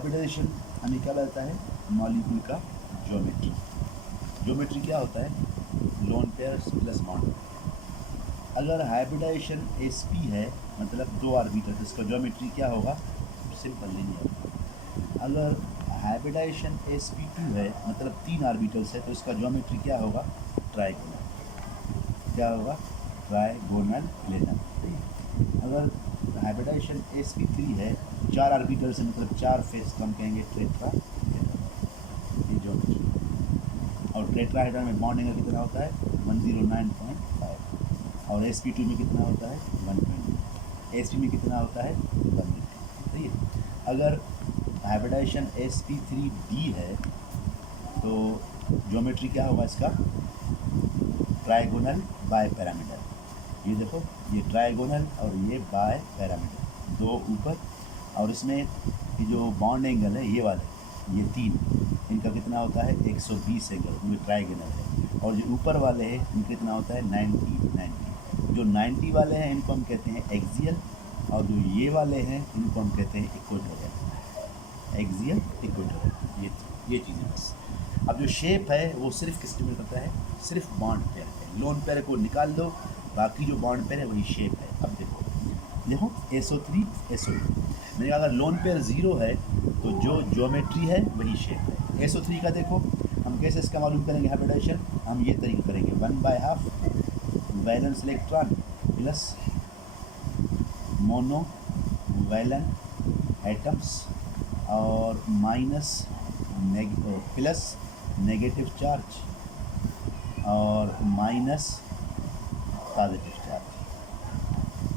Hybridisation हमें क्या बताता है? मॉलिक्यूल का ज्योमेट्री। ज्योमेट्री क्या होता है? Lone pairs plus bond. अगर हाइब्रिडाइजेशन sp है मतलब 2 ऑर्बिटल, तो इसका ज्योमेट्री क्या होगा? Simple linear. अगर हाइब्रिडाइजेशन sp2 है मतलब 3 ऑर्बिटल्स है, तो इसका ज्योमेट्री क्या होगा? ट्राइगोनल। क्या होगा? Trigonal planar. अगर हाइब्रिडाइजेशन sp3 है, 4 ऑर्बिटल्स है मतलब 4 फेस, तो हम कहेंगे टेट्राहेड्रन। ये ज्योमेट्री। और टेट्राहेड्रन में बॉन्ड एंगल कितना होता है? 109.5। और sp2 में कितना होता है? 120। sp में कितना होता है? 180। सही है। अगर हाइब्रिडाइजेशन sp3d है तो ज्योमेट्री क्या होगा इसका? Trigonal bipyramidal. ये देखो, ये ट्राइगोनल और ये बाय पैरामीटर, दो ऊपर। और इसमें ये जो बॉन्ड एंगल है ये वाले, ये 3, इनका कितना होता है? 120 एंगल, ये ट्राइगोनल है। और जो ऊपर वाले हैं इनका कितना होता है? 90। जो 90 वाले हैं इनको हम कहते हैं एक्सियल, और जो ये वाले हैं इनको हम कहते हैं इक्वेटोरियल। एक्सियल, इक्वेटोरियल, ये चीज़ें बस। अब जो शेप है वो सिर्फ किस डिपेंड करता है? सिर्फ बॉन्ड पेयर है। लोन पेयर को निकाल दो, बाकी जो बॉन्ड पेयर है वही शेप है। अब देखो SO3 SO2। मैंने कहा अगर लोन पेयर 0 है तो जो ज्योमेट्री है वही शेप है। SO3 का देखो, हम कैसे इसका मालूम करेंगे हाइब्रिडाइजेशन? हम ये तरीके करेंगे, 1/2 valence electron plus monovalent atoms और माइनस प्लस नेगेटिव चार्ज और माइनस पॉजिटिव चार्ज।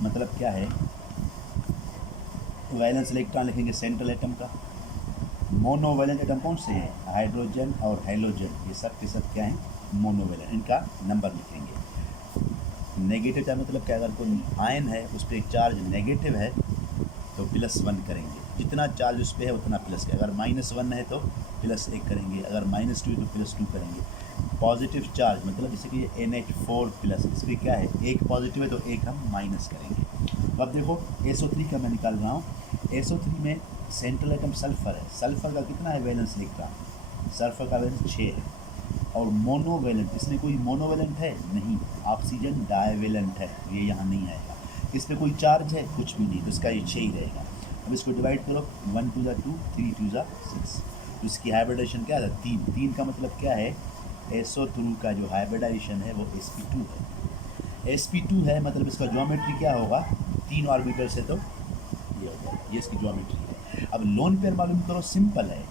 मतलब क्या है? वैलेंस इलेक्ट्रॉन लिखेंगे सेंट्रल एटम का। मोनोवैलेंट एटम कौन से हैं? हाइड्रोजन और हेलोजन, ये सब के सब क्या हैं? मोनोवैलेंट। इनका नंबर लिखेंगे। नेगेटिव चार्ज मतलब क्या? अगर कोई आयन है उस पर एक चार्ज नेगेटिव है तो +1 करेंगे, जितना चार्ज उस पर है उतना प्लस का। अगर -1 है तो +1 करेंगे, अगर -2 है तो +2 करेंगे। पॉजिटिव चार्ज मतलब जैसे कि NH4+, इस पर क्या है? एक पॉजिटिव है तो एक हम माइनस करेंगे। अब देखो SO3 का मैं निकाल रहा हूँ। SO3 में सेंट्रल एटम सल्फर है। सल्फर का कितना है वैलेंस इलेक्ट्रॉन? सल्फर का वैलेंस 6 है। और मोनोवैलेंट, इसमें कोई मोनोवैलेंट है? नहीं। ऑक्सीजन डाइवैलेंट है, ये यहाँ नहीं आएगा। इस पर कोई चार्ज है? कुछ भी नहीं, तो इसका ये 6 ही रहेगा। अब इसको डिवाइड करो, 1 2 2, 3 2 6। तो इसकी हाइब्रिडाइजेशन क्या है? 3 का मतलब क्या है? SO3 का जो हाइब्रिडाइजेशन है वो sp2 है। sp2 है मतलब इसका ज्योमेट्री क्या होगा? 3 ऑर्बिटल से तो ये हो जाएगा, ये इसकी ज्योमेट्री है। अब लोन पेयर मालूम करो, सिंपल है।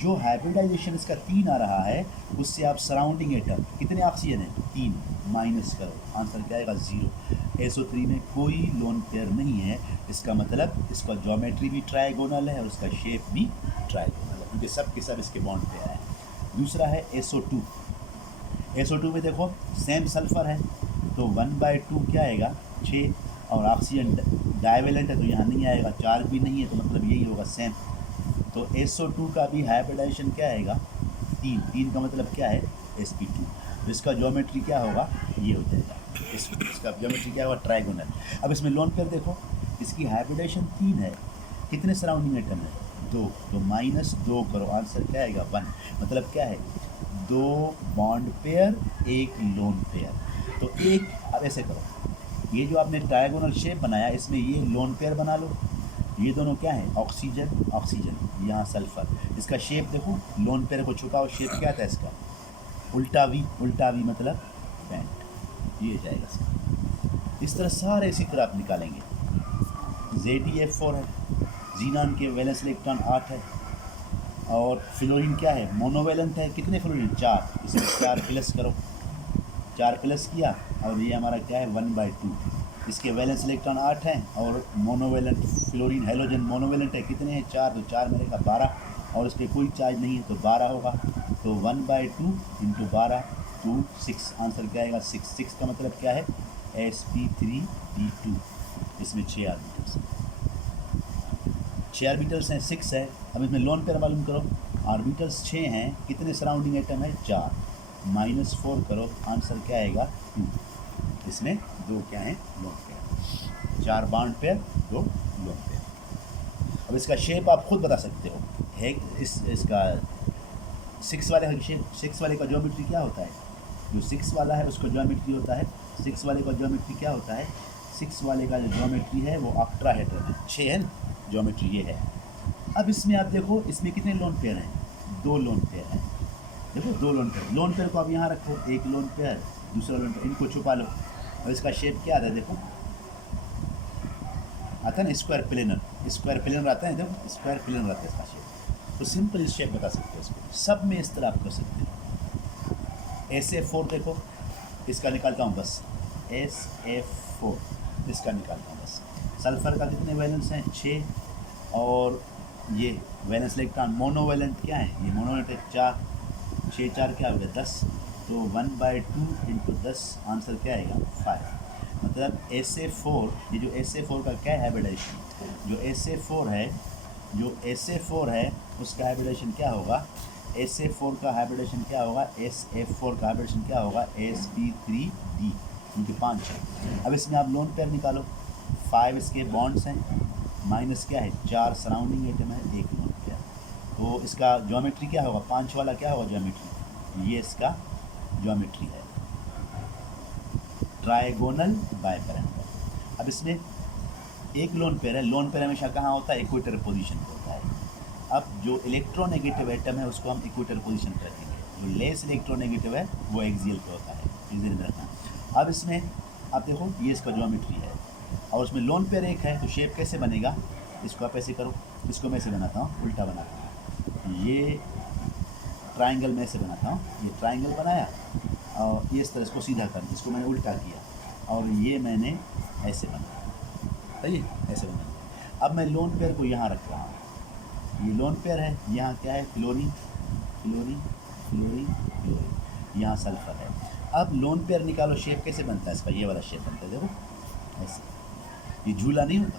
जो हाइब्रिडाइजेशन इसका 3 आ रहा है उससे आप सराउंडिंग एटम, कितने ऑक्सीजन है? 3, माइनस करो, आंसर क्या आएगा? 0। SO3 में कोई लोन पेयर नहीं है, इसका मतलब इसका ज्योमेट्री भी ट्राइगोनल है और उसका शेप भी ट्राइगोनल है, क्योंकि सब के सब इसके बॉन्ड पे आए हैं। दूसरा है SO2। SO2 में देखो सेम सल्फर है तो 1/2 क्या आएगा? 6। और ऑक्सीजन डाइवैलेंट है तो यहाँ नहीं आएगा, चार्ज भी नहीं है तो मतलब यही होगा सेम। तो SO2 का भी हाइब्रिडाइजेशन क्या आएगा? 3 का मतलब क्या है? sp2। तो इसका ज्योमेट्री क्या होगा? ये हो जाएगा। इसका ज्योमेट्री क्या होगा? ट्राइगोनल। अब इसमें लोन पेयर देखो, इसकी हाइब्रिडाइजेशन 3 है, कितने सराउंडिंग एटम है? 2, तो -2 करो, आंसर क्या आएगा? 1। मतलब क्या है? 2 बॉन्ड पेयर, 1 लोन पेयर। तो एक, अब ऐसे करो, ये जो आपने ट्राइगोनल शेप बनाया इसमें ये लोन पेयर बना लो। ये दोनों क्या है? ऑक्सीजन ऑक्सीजन, यहाँ सल्फर। इसका शेप देखो, लोन पेयर को छुपाओ, शेप क्या था इसका? उल्टा वी मतलब पेंट, ये जाएगा इसका। इस तरह सारे इसी तरह आप निकालेंगे। ZeF4 है, जीनान के वैलेंस इलेक्ट्रॉन 8 है। और फ्लोरीन क्या है? मोनोवैलेंट है। कितने फ्लोरीन? 4, इसमें 4 प्लस करो, 4 प्लस किया और ये हमारा क्या है? 1/2। इसके वैलेंस इलेक्ट्रॉन 8 हैं और मोनोवैलेंट फ्लोरीन हेलोजन मोनोवैलेंट है, कितने हैं? 4, तो 4 मेरे का 12। और इस पर कोई चार्ज नहीं है तो 12 होगा। तो 1/2 × 12 2 6, आंसर क्या आएगा? 6 का मतलब क्या है? sp3d2। इसमें 6 ऑर्बिटल्स हैं, 6 ऑर्बिटल्स हैं, 6 है। अब इसमें लोन पेयर मालूम करो, ऑर्बिटल्स 6 हैं, कितने सराउंडिंग एटम है? 4, -4 करो, आंसर क्या आएगा? 2। इसमें 2 क्या हैं? Lone pair. 4 bond pair, 2 lone pair. अब इसका शेप आप खुद बता सकते हो, है इसका 6 वाले का शेप, 6 वाले का ज्योमेट्री क्या होता है, जो 6 वाला है उसका ज्योमेट्री होता है, 6 वाले का ज्योमेट्री क्या होता है, 6 वाले का जो ज्योमेट्री है वो ऑक्टाहेड्रन है, 6 है ना ज्योमेट्री ये है। अब इसमें आप देखो इसमें कितने लोन पेयर हैं, 2 लोन पेयर हैं, देखो 2 लोन पेयर को आप यहाँ रखो, एक लोन पेयर दूसरा लोन पेयर, इनको छुपा लो और इसका शेप क्या आता है, देखो आता है ना स्क्वायर प्लेनर आता है, देखो स्क्वायर प्लेनर आता है इसका शेप। तो सिंपल इस शेप बता सकते हो इसको, सब में इस तरह आप कर सकते हो। SF4 देखो इसका निकालता हूँ बस, SF4 इसका निकालता हूँ बस। सल्फर का कितने वैलेंस हैं, 6, और ये वैलेंस इलेक्ट्रॉन मोनोवैलेंट क्या है, ये मोनोवैलेंट है 4, 6 4 क्या हो गया 10, तो 1/2 इंटू 10 आंसर क्या आएगा 5। मतलब SA4, ये जो SA4 का क्या है हाइब्रिडाइजेशन, जो SA4 है उसका हाइब्रिडाइजेशन क्या होगा, SA4 का हाइब्रिडेशन क्या होगा, SF4 का हाइब्रिडेशन क्या होगा, sp3d, क्योंकि 5 है। अब इसमें आप लोन पेयर निकालो, 5 इसके बॉन्ड्स हैं, माइनस क्या है 4 सराउंडिंग एटम है, 1 लोन पेयर। तो इसका ज्योमेट्री क्या होगा, 5 वाला क्या होगा ज्योमेट्री, ये इसका ज्योमेट्री है, ट्राइगोनल बाइपैरेंटल। अब इसमें एक लोन पेयर है, लोन पेयर हमेशा कहाँ होता है, इक्वेटर पोजीशन पे होता है। अब जो इलेक्ट्रोनेगेटिव एटम है उसको हम इक्वेटर पोजीशन पर रखेंगे, जो लेस इलेक्ट्रोनेगेटिव है वो एक्सियल पे होता है, इसे रखना। अब इसमें आप देखो ये इसका ज्योमेट्री है और उसमें लोन पेयर एक है, तो शेप कैसे बनेगा, इसको आप ऐसे करो, इसको मैं ऐसे बनाता हूँ, उल्टा बनाता हूँ, ये ट्राइंगल में ऐसे बनाता हूँ, ये ट्राइंगल बनाया और ये इस तरह इसको सीधा कर, इसको मैंने उल्टा किया और ये मैंने ऐसे बनाया, सही है, ऐसे बनाया। अब मैं लोन पेयर को यहाँ रख रहा हूँ, ये लोन पेयर है, यहाँ क्या है फ्लोरीन, यहाँ सल्फर है। अब लोन पेयर निकालो, शेप कैसे बनता है इसका, ये वाला शेप बनता है, देखो ऐसे, ये झूला नहीं होता,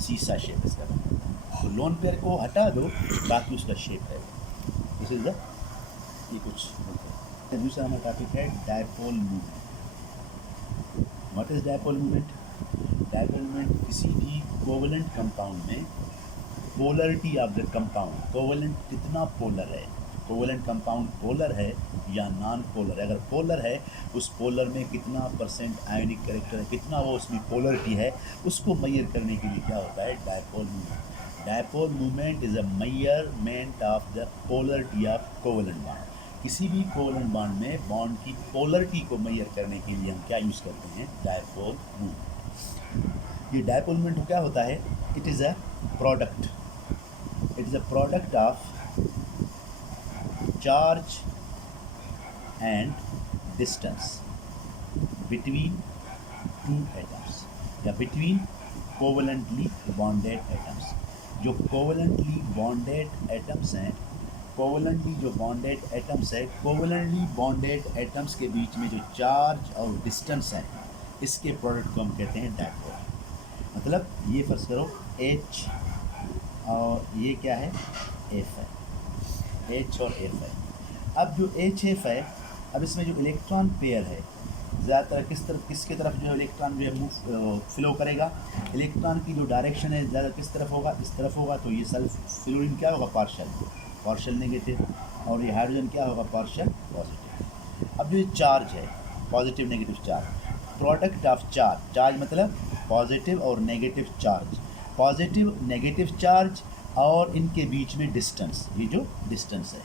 शीशा शेप इसका बनता है। तो लोन पेयर को हटा दो, बाकी उसका शेप है, दिस इज द, ये कुछ बोलते हैं। दूसरा हमारा टॉपिक है dipole movement. What is dipole movement, dipole movement किसी भी कोवेलेंट कंपाउंड में polarity of the compound, covalent कितना पोलर है, कोवेलेंट कंपाउंड पोलर है या नॉन पोलर है, अगर पोलर है उस पोलर में कितना % आयोनिक कैरेक्टर है, कितना वो उसमें पोलरिटी है, उसको मेजर करने के लिए क्या होता है dipole movement. Dipole movement is a measurement of the polarity of covalent bond. किसी भी कोवेलेंट बॉन्ड में बॉन्ड की पोलरिटी को मेजर करने के लिए हम क्या यूज़ करते हैं, डायपोल मूवमेंट। ये डायपोल मूवमेंट क्या होता है, it is a product of charge and distance between 2 atoms या बिटवीन कोवेलेंटली बॉन्डेड एटम्स। जो कोवेलेंटली बॉन्डेड एटम्स हैं, कोवेलेंटली बॉन्डेड एटम्स के बीच में जो चार्ज और डिस्टेंस है, इसके प्रोडक्ट को हम कहते हैं डायपोल। मतलब ये फर्ज करो H और ये क्या है F है, H और F है। अब जो HF है, अब इसमें जो इलेक्ट्रॉन पेयर है ज़्यादातर किसके तरफ जो है इलेक्ट्रॉन जो है मूव फ्लो करेगा, इलेक्ट्रॉन की जो डायरेक्शन है ज़्यादा किस तरफ होगा, इस तरफ होगा। तो ये फ्लोरीन क्या होगा, पार्शियल नेगेटिव, और ये हाइड्रोजन क्या होगा, पार्शियल पॉजिटिव। अब जो ये चार्ज है, positive negative charge, product of charge मतलब पॉजिटिव और negative charge, positive negative charge और इनके बीच में डिस्टेंस, ये जो डिस्टेंस है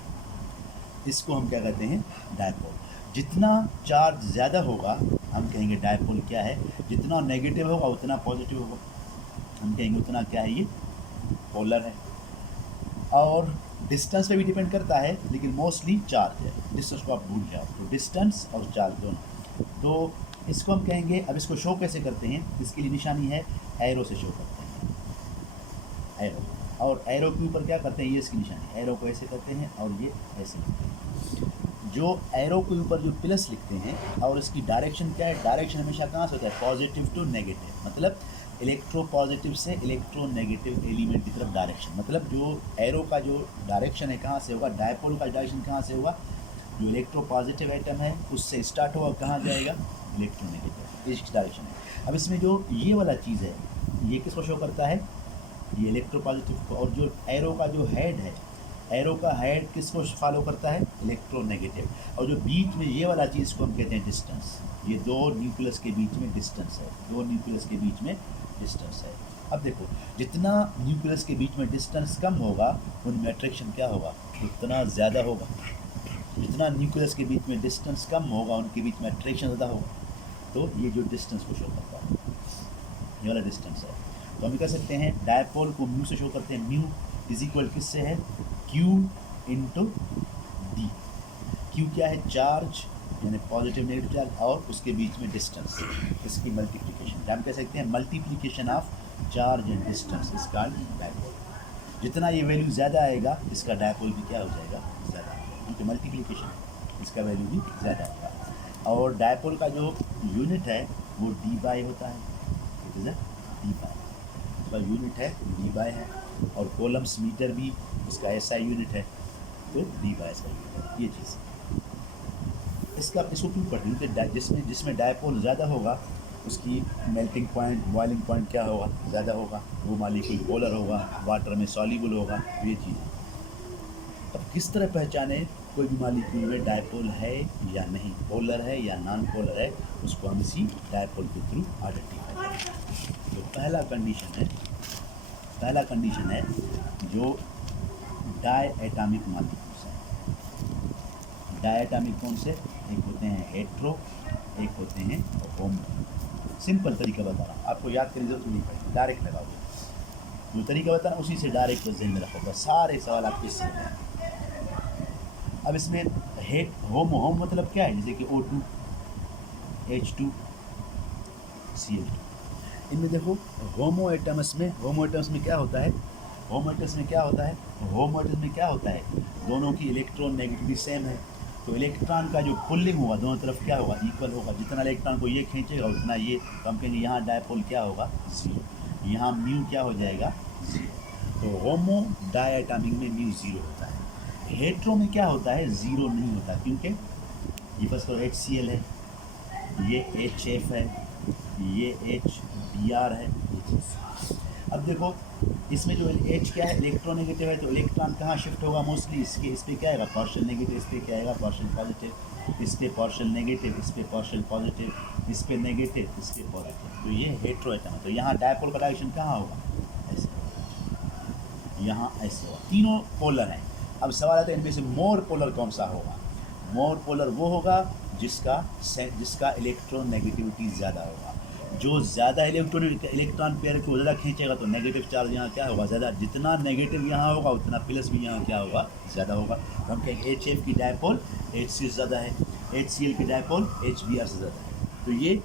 इसको हम क्या कहते हैं डायपोल। जितना चार्ज ज़्यादा होगा हम कहेंगे डायपोल क्या है, जितना नेगेटिव होगा उतना पॉजिटिव होगा, हम कहेंगे उतना क्या है ये पोलर है। और डिस्टेंस पे भी डिपेंड करता है, लेकिन मोस्टली चार्ज है, डिस्टेंस को आप भूल जाओ, तो डिस्टेंस और चार्ज दोनों। तो इसको हम कहेंगे, अब इसको शो कैसे करते हैं, इसके लिए निशानी है एरो से शो करते हैं, एरो, और एरो के ऊपर क्या करते हैं, ये इसकी निशानी, एरो को ऐसे करते हैं और ये ऐसे लिखते हैं। जो एरो के ऊपर जो प्लस लिखते हैं और इसकी डायरेक्शन क्या है, डायरेक्शन हमेशा कहाँ से होता है, पॉजिटिव टू नेगेटिव, मतलब इलेक्ट्रो पॉजिटिव से इलेक्ट्रो नेगेटिव एलिमेंट की तरफ डायरेक्शन। मतलब जो एरो का जो डायरेक्शन है कहाँ से होगा, डायपोल का डायरेक्शन कहाँ से होगा, जो इलेक्ट्रो पॉजिटिव एटम है उससे स्टार्ट होगा, कहाँ जाएगा इलेक्ट्रो नेगेटिव, इसकी डायरेक्शन है। अब इसमें जो ये वाला चीज़ है ये किसको शो करता है, ये इलेक्ट्रोपॉजिटिव को, और जो एरो का जो हेड है, एरो का हेड किसको फॉलो करता है, इलेक्ट्रोनेगेटिव, और जो बीच में ये वाला चीज़ को हम कहते हैं डिस्टेंस, ये दो न्यूक्लियस के बीच में डिस्टेंस है, दो न्यूक्लियस के बीच में डिस्टेंस है। अब देखो जितना न्यूक्लियस के बीच में डिस्टेंस कम होगा उनमें अट्रैक्शन क्या होगा, उतना ज़्यादा होगा। जितना न्यूक्लियस के बीच में डिस्टेंस कम होगा उनके बीच में अट्रैक्शन ज़्यादा होगा। तो ये जो डिस्टेंस को शो करता है, ये वाला डिस्टेंस है। तो हम कह सकते हैं डायपोल को म्यू से शो करते हैं। म्यू इज इक्वल किससे है, क्यू इंटू डी। क्यू क्या है, चार्ज यानी पॉजिटिव नेगेटिव चार्ज और उसके बीच में डिस्टेंस, इसकी मल्टीप्लिकेशन। हम कह सकते हैं multiplication of charge and distance इसका डायपोल। जितना ये वैल्यू ज़्यादा आएगा इसका डायपोल भी क्या हो जाएगा, ज़्यादा, क्योंकि मल्टीप्लिकेशन इसका वैल्यू भी ज़्यादा होगा। और डायपोल का जो यूनिट है वो डी बाई होता है, it is a D by, उसका यूनिट है डी बाई है। और कोलम्स मीटर भी इसका ऐसा यूनिट है, तो डी बाई इसका यूनिट है। ये चीज़ इसका इसको क्यों पढ़ रही, जिसमें डायपोल ज़्यादा होगा उसकी मेल्टिंग पॉइंट, बॉइलिंग पॉइंट क्या होगा, ज़्यादा होगा, वो मॉलिक्यूल पोलर होगा, वाटर में सॉल्युबल होगा, ये चीज़। अब किस तरह पहचाने कोई भी मॉलिक्यूल में डायपोल है या नहीं, पोलर है या नॉन पोलर है, उसको हम इसी डायपोल के थ्रू आइडेंटिफाई करेंगे। तो पहला कंडीशन है जो डाई एटॉमिक मॉलिक्यूल्स हैं। डाई एटॉमिक कौन से, एक होते हैं हेट्रो, एक होते हैं होमो। सिंपल तरीका बता रहा हूँ, आपको याद करने की जरूरत नहीं पड़ेगी, डायरेक्ट लगाओगे। जो तरीका बता रहा हूँ उसी से डायरेक्ट जहन में रखोगे, सारे सवाल आपके इससे हैं। अब इसमें होमो मतलब क्या है, जैसे कि O2 H2 Cl2। इनमें देखो होमो एटम्स में क्या होता है, दोनों की इलेक्ट्रॉन नेगेटिविटी सेम है। तो इलेक्ट्रॉन का जो पुलिंग होगा दोनों तरफ क्या होगा, इक्वल होगा। जितना इलेक्ट्रॉन को ये खींचेगा उतना ये, तो हम कहेंगे यहाँ डायपोल क्या होगा, 0। यहाँ म्यू क्या हो जाएगा, 0। तो होमो डाई एटॉमिक में म्यू 0 होता है। हेट्रो में क्या होता है, 0 नहीं होता, क्योंकि ये फर्स्ट तो HCl है, ये HF है, ये HBr है। अब देखो इसमें जो H क्या है, इलेक्ट्रोनेगेटिव है, तो इलेक्ट्रॉन कहाँ शिफ्ट होगा मोस्टली, इस पे क्या आएगा, पार्शियल नेगेटिव, इस पे क्या आएगा, पार्शियल पॉजिटिव, इस पे पार्शियल नेगेटिव, इस पे पार्शियल पॉजिटिव, इस पे नेगेटिव, इस पे पॉजिटिव। तो ये हेट्रो एटम है। तो यहाँ डायपोल का डायरेक्शन कहाँ होगा, ऐसे, यहाँ ऐसे होगा। तीनों पोलर हैं। अब सवाल आता है इनमें से मोर पोलर कौन सा होगा। मोर पोलर वो होगा जिसका इलेक्ट्रॉन नेगेटिविटी ज़्यादा होगा। जो ज़्यादा इलेक्ट्रॉन पेयर को ज़्यादा खींचेगा तो नेगेटिव चार्ज यहाँ क्या होगा, ज़्यादा। जितना नेगेटिव यहाँ होगा उतना प्लस भी यहाँ क्या होगा, ज़्यादा होगा। तो हम कहेंगे HF की डायपोल HC से ज़्यादा है, HCl की डायपोल HBr से ज़्यादा है। तो ये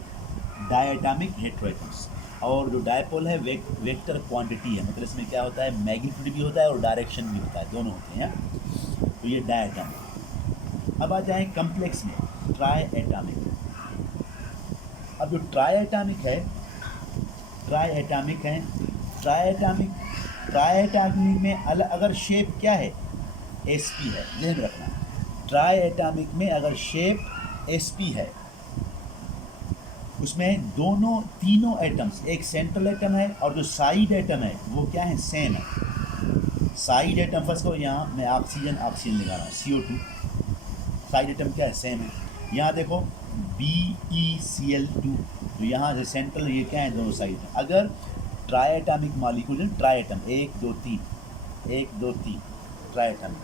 डायटॉमिक हेट्रोएटम्स। और जो डायपोल है वेक्टर क्वांटिटी है, मतलब इसमें क्या होता है, मैग्नीट्यूड भी होता है और डायरेक्शन भी होता है, दोनों होते हैं। तो ये डायटॉमिक। अब आ जाए कम्प्लेक्स में, ट्राई एटॉमिक। अब जो ट्राई एटॉमिक में अगर शेप क्या है, sp है, ध्यान रखना। ट्राई एटॉमिक में अगर शेप sp है, उसमें तीनों एटम्स, एक सेंट्रल एटम है और जो साइड एटम है वो क्या है, सेम है। साइड एटम फर्स्ट को यहाँ मैं ऑक्सीजन लगा रहा हूँ, CO2। साइड एटम क्या है, सेम है। यहाँ देखो BeCl2, तो यहाँ से सेंट्रल ये क्या है, दोनों साइड। अगर try atomic molecule, try atom 1 2 3 try atom,